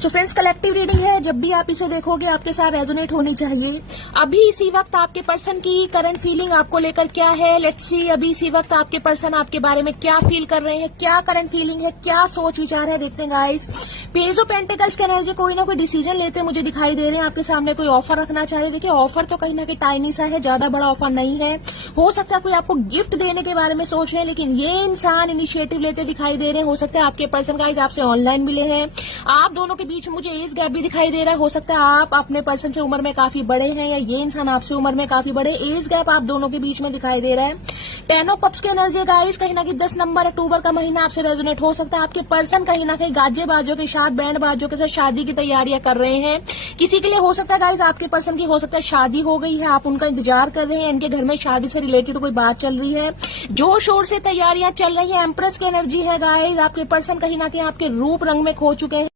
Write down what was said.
So friends, collective reading है। जब भी आप इसे देखोगे आपके साथ रेजोनेट होनी चाहिए। अभी इसी वक्त आपके पर्सन की करंट फीलिंग आपको लेकर क्या है, लेट्स सी। अभी इसी वक्त आपके पर्सन आपके बारे में क्या फील कर रहे हैं, क्या करंट फीलिंग है, क्या सोच विचार है, देखते हैं गाइस। पेज ऑफ पेंटिकल्स के एनर्जी, कोई ना कोई डिसीजन लेते मुझे दिखाई दे रहे हैं। आपके सामने कोई ऑफर रखना चाह रहे हैं। देखिए, ऑफर तो कहीं ना कहीं टाइनी सा है, ज्यादा बड़ा ऑफर नहीं है। हो सकता है कोई आपको गिफ्ट देने के बारे में सोच रहे हैं, लेकिन ये इंसान इनिशिएटिव लेते दिखाई दे रहे हैं। हो सकता है आपके पर्सन गाइस आपसे ऑनलाइन मिले हैं। आप दोनों के बीच मुझे एज गैप भी दिखाई दे रहा है। हो सकता है आप अपने पर्सन से उम्र में काफी बड़े हैं, या ये इंसान आपसे उम्र में काफी बड़े। एज गैप आप दोनों के बीच में दिखाई दे रहा है। 10 ऑफ कप्स की एनर्जी गाइस, कहीं ना कहीं 10 नंबर अक्टूबर का महीना आपसे रेजोनेट हो सकता है। आपके पर्सन कहीं ना कहीं गाजे बाजों के साथ, बैंड बाजों के साथ शादी की तैयारियां कर रहे हैं। किसी के लिए हो सकता है गाइस आपके पर्सन की हो सकता है शादी हो गई है, आप उनका इंतजार कर रहे हैं। इनके घर में शादी से रिलेटेड कोई बात चल रही है, जोर शोर से तैयारियां चल रही है। एम्प्रेस की एनर्जी है गाइस, आपके पर्सन कहीं ना कहीं आपके रूप रंग में खो चुके हैं।